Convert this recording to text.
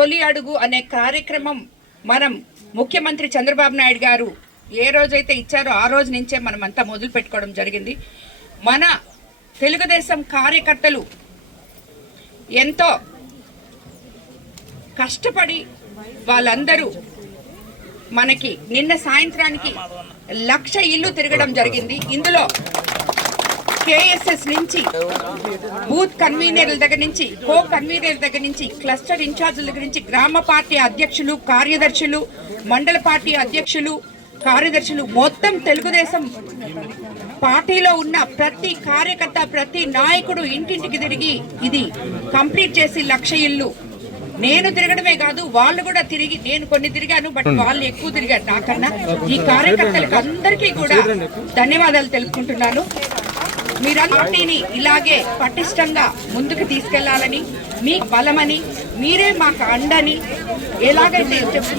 తొలి అడుగు అనే కార్యక్రమం మనం ముఖ్యమంత్రి చంద్రబాబు నాయుడు గారు ఏ రోజైతే ఇచ్చారో ఆ రోజు నుంచే మనం అంతా మొదలు పెట్టుకోవడం జరిగింది. మన తెలుగుదేశం కార్యకర్తలు ఎంతో కష్టపడి వాళ్ళందరూ మనకి నిన్న సాయంత్రానికి 1,00,000 ఇల్లు తిరగడం జరిగింది. ఇందులో కేఎస్ఎస్ నుంచి బూత్ కన్వీనర్ల దగ్గర నుంచి కో కన్వీనర్ల దగ్గర నుంచి క్లస్టర్ ఇన్ఛార్జీల దగ్గర నుంచి గ్రామ పార్టీ అధ్యక్షులు, కార్యదర్శులు, మండల పార్టీ అధ్యక్షులు, కార్యదర్శులు, మొత్తం తెలుగుదేశం పార్టీలో ఉన్న ప్రతి కార్యకర్త, ప్రతి నాయకుడు ఇంటింటికి తిరిగి ఇది కంప్లీట్ చేసి 1,00,000 ఇల్లు. నేను తిరగడమే కాదు, వాళ్ళు కూడా తిరిగి, నేను కొన్ని తిరిగాను, బట్ వాళ్ళు ఎక్కువ తిరిగారు నాకన్నా. ఈ కార్యకర్తలకు అందరికీ కూడా ధన్యవాదాలు తెలుపుకుంటున్నాను. మీరందరినీ ఇలాగే పటిష్టంగా ముందుకు తీసుకెళ్లాలని, మీ బలమని, మీరే మాకు అండని ఎలాగైతే చెప్తున్నారు.